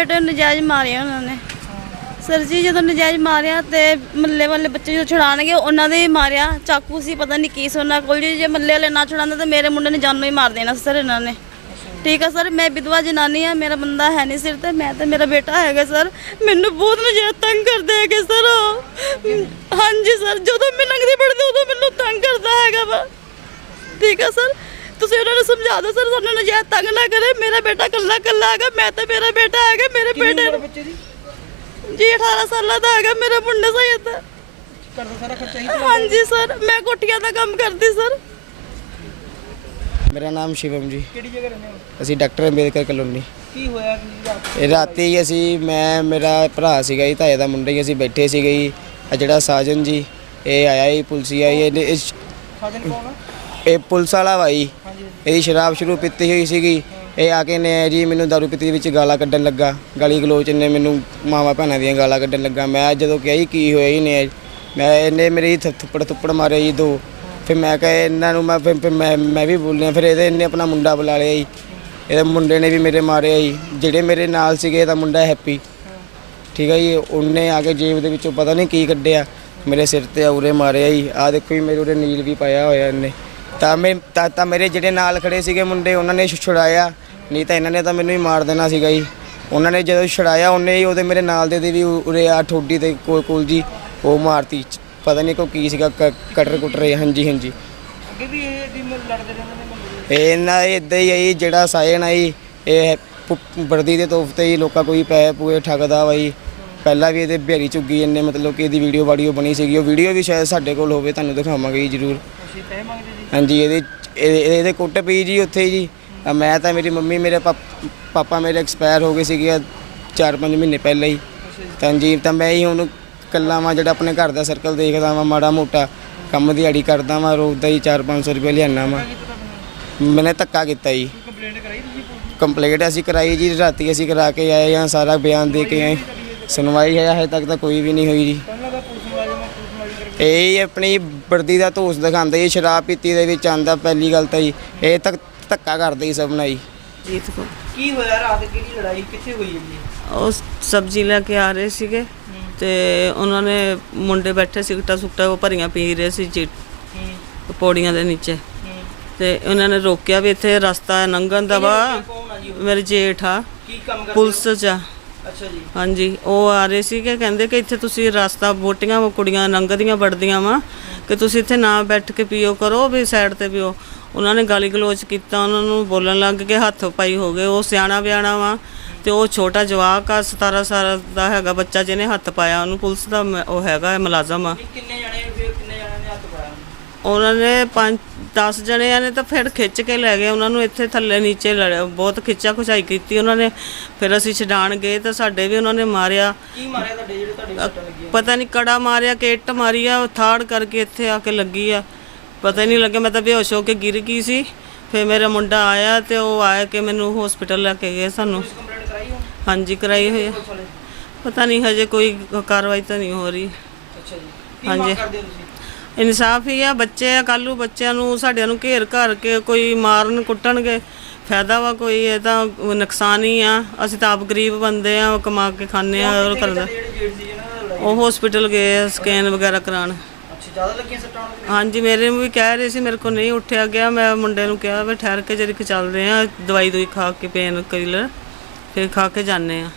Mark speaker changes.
Speaker 1: ਬੇਟੇ ਨੂੰ ਨਜਾਇਜ਼ ਮਾਰਿਆ ਉਹਨਾਂ ਨੇ। ਸਰ ਜੀ ਜਦੋਂ ਨਜਾਇਜ਼ ਮਾਰਿਆ ਤੇ ਮੱਲੇ ਵਾਲੇ ਬੱਚੇ ਜਦੋਂ ਛੁਡਾਣਗੇ ਉਹਨਾਂ ਦੇ ਹੀ ਮਾਰਿਆ। ਚਾਕੂ ਸੀ, ਪਤਾ ਨਹੀਂ ਕੀ ਸੀ ਉਹਨਾਂ ਕੋਲ ਜੀ। ਜੇ ਮੱਲੇ ਵਾਲੇ ਨਾ ਛੁਡਾਉਂਦੇ ਤਾਂ ਮੇਰੇ ਮੁੰਡੇ ਨੇ ਜਾਨੋਂ ਹੀ ਮਾਰ ਦੇਣਾ ਸੀ ਸਰ ਇਹਨਾਂ ਨੇ। ਠੀਕ ਆ ਸਰ, ਮੈਂ ਵਿਧਵਾ ਜਨਾਨੀ ਆ, ਮੇਰਾ ਬੰਦਾ ਹੈ ਨਹੀਂ ਸਿਰ ਤੇ, ਮੈਂ ਤੇ ਮੇਰਾ ਬੇਟਾ ਹੈਗਾ ਸਰ। ਮੈਨੂੰ ਬਹੁਤ ਨਜਾਇਜ਼ ਤੰਗ ਕਰਦੇ ਹੈਗੇ ਸਰ ਉਹ। ਹਾਂਜੀ ਸਰ, ਜਦੋਂ ਮੈਂ ਲੰਘਦੀ ਪੜਦੀ ਉਦੋਂ ਮੈਨੂੰ ਤੰਗ ਕਰਦਾ ਹੈਗਾ ਵਾ। ਠੀਕ ਆ ਸਰ ਤੁਸੀਂ ਉਹਨਾਂ ਨੂੰ ਸਮਝਾ ਦਿਓ ਸਰ ਸਾਨੂੰ ਨਜਾਇਜ਼ ਤੰਗ ਨਾ ਕਰੇ। ਮੇਰਾ ਬੇਟਾ ਕੱਲਾ ਕੱਲਾ ਹੈਗਾ ਮੈਂ ਤੇ ਮੇਰਾ ਬੇਟਾ ਹੈਗਾ ਮੇਰੇ ਬੇਟੇ ਨੂੰ
Speaker 2: ਬੱਚੇ ਦੀ?
Speaker 1: ਜੀ 18 ਸਾਲਾਂ ਦਾ ਹੈਗਾ ਮੇਰਾ ਮੁੰਡਾ ਸਹੀ ਤਾਂ।
Speaker 2: ਘਰ ਦਾ ਸਾਰਾ ਖਰਚਾ ਹੀ
Speaker 1: ਹਾਂਜੀ ਸਰ ਮੈਂ ਕੋਠੀਆਂ ਦਾ ਕੰਮ ਕਰਦੀ ਸਰ।
Speaker 3: ਮੇਰਾ ਨਾਮ ਸ਼ਿਵਮ ਜੀ।
Speaker 2: ਕਿਹੜੀ ਜਗ੍ਹਾ ਰਹਿੰਦੇ ਹੋ?
Speaker 3: ਅਸੀਂ ਡਾਕਟਰ ਅੰਬੇਦਕਰ ਕਲੋਨੀ।
Speaker 2: ਕੀ ਹੋਇਆ ਕੀ ਰਾਤ
Speaker 3: ਇਹ ਰਾਤੀ ਹੀ ਅਸੀਂ ਮੈਂ ਮੇਰਾ ਭਰਾ ਸੀਗਾ ਜੀ ਤਾਏ ਦਾ ਮੁੰਡਾ ਹੀ ਅਸੀਂ ਬੈਠੇ ਸੀਗੇ ਜੀ। ਆ ਜਿਹੜਾ ਸਾਜਨ ਜੀ ਇਹ ਆਇਆ ਜੀ ਪੁਲਸੀ ਆਈ ਇਹਨੇ ਇਸ-
Speaker 2: ਸਾਜਨ ਕੌਣ ਆ?
Speaker 3: ਇਹ ਪੁਲਿਸ ਵਾਲਾ ਭਾਈ
Speaker 2: ਹਾਂਜੀ
Speaker 3: ਇਹਦੀ ਸ਼ਰਾਬ ਸ਼ੁਰੂ ਪੀਤੀ ਹੋਈ ਸੀਗੀ। ਇਹ ਆ ਕੇ ਨੇ ਜੀ ਮੈਨੂੰ ਦਾਰੂ ਪੀਤੀ ਦੇ ਵਿੱਚ ਗਾਲਾਂ ਕੱਢਣ ਲੱਗਾ। ਗਾਲੀ ਗਲੋਚ ਨੇ ਮੈਨੂੰ ਮਾਵਾ ਭੈਣਾਂ ਦੀਆਂ ਗਾਲਾਂ ਕੱਢਣ ਲੱਗਾ। ਮੈਂ ਜਦੋਂ ਕਿਹਾ ਜੀ ਕੀ ਹੋਇਆ ਜੀ ਨੇ, ਮੈਂ ਇਹਨੇ ਮੇਰੇ ਥ- ਥੱਪੜ ਥੁੱਪੜ ਮਾਰੇ ਜੀ ਦੋ। ਫਿਰ ਮੈਂ ਕਿਹਾ ਇਹਨਾਂ ਨੂੰ ਮੈਂ ਫਿਰ ਫਿਰ ਮੈਂ ਮੈਂ ਵੀ ਬੋਲਿਆ। ਫਿਰ ਇਹਦੇ ਇਹਨੇ ਆਪਣਾ ਮੁੰਡਾ ਬੁਲਾ ਲਿਆ ਜੀ। ਇਹਦੇ ਮੁੰਡੇ ਨੇ ਵੀ ਮੇਰੇ ਮਾਰਿਆ ਜੀ। ਜਿਹੜੇ ਮੇਰੇ ਨਾਲ ਸੀਗੇ, ਇਹਦਾ ਮੁੰਡਾ ਹੈਪੀ। ਠੀਕ ਹੈ ਜੀ, ਉਹਨੇ ਆ ਕੇ ਜੇਬ ਦੇ ਵਿੱਚੋਂ ਪਤਾ ਨਹੀਂ ਕੀ ਕੱਢਿਆ। ਮੇਰੇ ਸਿਰ ਤੇ ਉਰੇ ਮਾਰਿਆ ਜੀ। ਆ ਦੇਖੋ ਜੀ, ਮੇਰੇ ਉਰੇ ਨੀਲ ਵੀ ਪਾਇਆ ਹੋਇਆ ਇਹਨੇ। ਤਾਂ ਮੈਂ ਤਾਂ ਤਾਂ ਮੇਰੇ ਜਿਹੜੇ ਨਾਲ ਖੜੇ ਸੀਗੇ ਮੁੰਡੇ ਉਹਨਾਂ ਨੇ ਛੁਡਾਇਆ। ਨਹੀਂ ਤਾਂ ਇਹਨਾਂ ਨੇ ਤਾਂ ਮੈਨੂੰ ਹੀ ਮਾਰ ਦੇਣਾ ਸੀਗਾ ਜੀ। ਉਹਨਾਂ ਨੇ ਜਦੋਂ ਛੁਡਾਇਆ ਉਹਨੇ ਹੀ ਉਹਦੇ ਮੇਰੇ ਨਾਲ ਦੇ ਦੇ ਵੀ ਉਰੇ ਆ ਠੋਡੀ ਤੇ ਕੋਲ ਕੋਲ ਜੀ ਉਹ ਮਾਰਤੀ। ਪਤਾ ਨਹੀਂ ਕੋ ਕੀ ਸੀਗਾ ਕਟਰ ਕੁਟਰ ਹਾਂਜੀ ਹਾਂਜੀ।
Speaker 2: ਅੱਗੇ ਵੀ ਇਹ ਦੀ ਲੜਦੇ ਰਹਿੰਦੇ ਨੇ ਮੁੰਡੇ
Speaker 3: ਇਹ ਇਹਨਾਂ ਇਦਾਂ ਹੀ ਜੀ ਜਿਹੜਾ ਸਾਇਨ ਆਈ ਇਹ ਪੁ- ਵਰਦੀ ਦੇ ਤੋਫ ਤੇ ਹੀ ਲੋਕਾਂ ਕੋਈ ਪੈਸੇ ਪੂਏ ਠੱਗਦਾ ਬਾਈ ਪਹਿਲਾਂ ਵੀ ਇਹਦੇ ਬਿਹਾਰੀ ਝੁੱਗੀ ਇਹਨੇ ਮਤਲਬ ਕਿ ਇਹਦੀ ਵੀਡੀਓ ਵਾਡੀਓ ਬਣੀ ਸੀਗੀ। ਉਹ ਵੀਡੀਓ ਵੀ ਸ਼ਾਇਦ ਸਾਡੇ ਕੋਲ ਹੋਵੇ ਤੁਹਾਨੂੰ ਦਿਖਾਵਾਂਗੇ ਜੀ ਜ਼ਰੂਰ।
Speaker 2: ਤੁਸੀਂ ਪੈਸੇ ਮੰਗਦੇ ਜੀ?
Speaker 3: ਹਾਂਜੀ ਇਹਦੇ ਇਹਦੇ ਇਹਦੇ ਕੁੱਟ ਪਈ ਜੀ ਉੱਥੇ ਜੀ। ਮੈਂ ਤਾਂ ਮੇਰੀ ਮੰਮੀ ਮੇਰੇ ਪਾਪ- ਪਾਪਾ ਮੇਰੇ ਐਕਸਪਾਇਰ ਹੋ ਗਏ ਸੀਗੇ 4-5 ਮਹੀਨੇ ਪਹਿਲਾਂ ਹੀ। ਤਾਂ ਜੀ ਤਾਂ ਮੈਂ ਹੀ ਹੁਣ ਕੱਲਾ ਵਾਂ ਜਿਹੜਾ ਆਪਣੇ ਘਰ ਦਾ ਸਰਕਲ ਦੇਖਦਾ ਵਾਂ ਮਾੜਾ ਮੋਟਾ ਕੰਮ ਦਿਹਾੜੀ ਕਰਦਾ ਵਾਂ ਰੋਜ਼ ਦਾ ਹੀ 4-500 ਰੁਪਏ ਲਿਆਣਾ ਵਾਂ। ਮੈਨੇ ਧੱਕਾ ਕੀਤਾ ਜੀ।
Speaker 2: ਕੰਪਲੇਂਟ ਕਰਾਈ ਤੁਸੀਂ ਪੁਲਿਸ
Speaker 3: ਕੰਪਲੇਂਟ ਅਸੀਂ ਕਰਾਈ ਜੀ ਰਾਤੀ ਅਸੀਂ ਕਰਾ ਕੇ ਆਏ ਹਾਂ ਸਾਰਾ ਬਿਆਨ ਦੇ ਕੇ ਆਏ। ਸੁਣਵਾਈ ਹੈ ਹਜੇ ਤੱਕ ਤਾਂ ਕੋਈ ਵੀ ਨਹੀਂ ਹੋਈ ਜੀ
Speaker 2: ਦਾ ਪੁਲਿਸ ਮੁਲਾਜ਼ਮ ਆ, ਪੁਲਿਸ ਮੁਲਾਜ਼ਮ ਕਰਕੇ
Speaker 3: ਇਹ ਆਪਣੀ ਵਰਦੀ ਦਾ ਧੋਸ ਦਿਖਾਉਂਦਾ ਜੀ ਸ਼ਰਾਬ ਪੀਤੀ ਦੇ ਵਿੱਚ ਆਂਦਾ ਪਹਿਲੀ ਗੱਲ ਤਾਂ ਜੀ ਇਹ ਤੱਕ ਧੱਕਾ ਕਰਦੇ ਹੀ ਸਭ ਨਾਲ ਜੀ।
Speaker 4: ਜੀਤ ਕੋ
Speaker 2: ਕੀ ਹੋਇਆ ਰਾਤ ਕਿਹੜੀ ਲੜਾਈ ਕਿੱਥੇ ਹੋਈ ਜੀ
Speaker 4: ਉਹ ਸਬਜ਼ੀ ਲੈ ਕੇ ਆ ਰਹੇ ਸੀਗੇ ਤੇ ਉਹਨਾਂ ਨੇ ਮੁੰਡੇ ਬੈਠੇ ਸੀ ਟਾ ਸੁੱਟਾ ਉਹ ਭਰੀਆਂ ਪੀ ਰਹੇ ਸੀ ਜੀ
Speaker 2: ਹੂੰ।
Speaker 4: ਪੌੜੀਆਂ ਦੇ ਨੀਚੇ। ਤੇ ਉਹਨਾਂ ਨੇ ਰੋਕਿਆ ਵੀ ਇੱਥੇ ਰਸਤਾ ਲੰਘਣ ਦਾ ਵਾ।
Speaker 2: ਜੀ?
Speaker 4: ਮੇਰੇ ਜੇਠ ਆ।
Speaker 2: ਕੀ ਕੰਮ ਕਰਦੇ
Speaker 4: ਪੁਲਿਸ ਚ ਆ।
Speaker 2: ਅੱਛਾ ਜੀ।
Speaker 4: ਹਾਂਜੀ ਉਹ ਆ ਰਹੇ ਸੀਗੇ ਕਹਿੰਦੇ ਕਿ ਇੱਥੇ ਤੁਸੀਂ ਰਸਤਾ ਵੋਟੀਆਂ ਕੁੜੀਆਂ ਲੰਘਦੀਆਂ ਵੜਦੀਆਂ ਵਾ ਕਿ ਤੁਸੀਂ ਇੱਥੇ ਨਾ ਬੈਠ ਕੇ ਪੀਓ ਕਰੋ ਵੀ ਸਾਈਡ ਤੇ ਪੀਓ। ਉਹਨਾਂ ਨੇ ਗਾਲੀ ਗਲੋਚ ਕੀਤਾ ਉਹਨਾਂ ਨੂੰ ਬੋਲਣ ਲੱਗ ਕੇ ਹੱਥ ਪਾਈ ਹੋ ਗਏ ਉਹ ਸਿਆਣਾ ਬਿਆਣਾ ਵਾ ਤੇ ਉਹ ਛੋਟਾ ਜਵਾਕ ਆ 17 ਸਾਲ ਦਾ ਹੈਗਾ ਬੱਚਾ ਜਿਹਨੇ ਹੱਥ ਪਾਇਆ ਉਹਨੂੰ ਪੁਲਿਸ ਦਾ ਉਹ ਹੈਗਾ ਮੁਲਾਜ਼ਮ ਆ।
Speaker 2: ਕਿੰਨੇ ਜਣੇ ਕਿੰਨੇ ਜਣਿਆਂ ਨੇ ਹੱਥ ਪਾਇਆ?
Speaker 4: ਉਹਨਾਂ ਨੇ ਪੰਜ 10 ਜਣਿਆਂ ਨੇ ਤਾਂ ਫਿਰ ਖਿੱਚ ਕੇ ਲੈ ਗਏ ਉਹਨਾਂ ਨੂੰ ਇੱਥੇ ਥੱਲੇ ਨੀਚੇ ਲੜਿਆ ਬਹੁਤ ਖਿੱਚਾ ਖੁਚਾਈ ਕੀਤੀ ਉਹਨਾਂ ਨੇ। ਫਿਰ ਅਸੀਂ ਛਡਾਣ ਗਏ ਤਾਂ ਸਾਡੇ ਵੀ ਉਹਨਾਂ ਨੇ ਮਾਰਿਆ।
Speaker 2: ਕੀ ਮਾਰਿਆ ਤੁਹਾਡੇ ਜਿਹੜੇ ਤੁਹਾਡੇ ਸੱਟਾਂ ਲੱਗੀਆਂ?
Speaker 4: ਪਤਾ ਨਹੀਂ ਕੜਾ ਮਾਰਿਆ ਕਿ ਇੱਟ ਮਾਰੀ ਆ ਥਾੜ ਕਰਕੇ ਇੱਥੇ ਆ ਕੇ ਲੱਗੀ ਆ। ਪਤਾ ਹੀ ਨਹੀਂ ਲੱਗਿਆ ਮੈਂ ਤਾਂ ਬੇਹੋਸ਼ ਹੋ ਕੇ ਗਿਰ ਗਈ ਸੀ। ਫਿਰ ਮੇਰਾ ਮੁੰਡਾ ਆਇਆ ਤੇ ਉਹ ਆਇਆ ਕਿ ਮੈਨੂੰ ਹਸਪੀਟਲ ਲੈ ਕੇ ਗਏ ਸਾਨੂੰ।
Speaker 2: ਕੰਪਲੇਂਟ ਕਰਾਈ ਹੁਣ?
Speaker 4: ਹਾਂਜੀ ਕਰਾਈ ਹੋਈ ਆ।
Speaker 2: ਪੁਲਿਸ ਵਾਲੇ?
Speaker 4: ਪਤਾ ਨਹੀਂ ਹਜੇ ਕੋਈ ਕਾਰਵਾਈ ਤਾਂ ਨਹੀਂ ਹੋ ਰਹੀ।
Speaker 2: ਅੱਛਾ ਜੀ। ਕੀ
Speaker 4: ਹਾਂਜੀ।
Speaker 2: ਮੰਗ ਕਰਦੇ ਹੋ ਤੁਸੀਂ?
Speaker 4: ਇਨਸਾਫ ਹੀ ਆ ਬੱਚੇ ਆ ਕੱਲੂ ਬੱਚਿਆਂ ਨੂੰ ਸਾਡਿਆਂ ਨੂੰ ਘੇਰ ਘਰ ਕੇ ਕੋਈ ਮਾਰਨ ਕੁੱਟਣਗੇ ਫਾਇਦਾ ਵਾ ਕੋਈ ਇਹ ਤਾਂ ਨੁਕਸਾਨ ਹੀ ਆ। ਅਸੀਂ ਤਾਂ ਆਪ ਗਰੀਬ ਬੰਦੇ ਆ ਕਮਾ ਕੇ ਖਾਂਦੇ ਆ ਉਹ ਕਰਦਾ। ਉਹ ਹਸਪੀਟਲ ਗਏ ਆ ਸਕੈਨ ਵਗੈਰਾ
Speaker 2: ਜ਼ਿਆਦਾ ਲੱਗੀਆਂ ਸੱਟਾਂ ਦੀਆਂ?
Speaker 4: ਹਾਂਜੀ ਮੇਰੇ ਨੂੰ ਵੀ ਕਹਿ ਰਹੇ ਸੀ ਮੇਰੇ ਕੋਲ ਨਹੀਂ ਉੱਠਿਆ ਗਿਆ ਮੈਂ ਮੁੰਡੇ ਨੂੰ ਕਿਹਾ ਵੀ ਠਹਿਰ ਕੇ ਜਰੀ ਕਿ ਚੱਲਦੇ ਆ ਦਵਾਈ ਦੂਈ ਖਾ ਕੇ ਪੇਨ ਕਿਲਰ ਫਿਰ ਖਾ ਕੇ ਜਾਂਦੇ ਆ।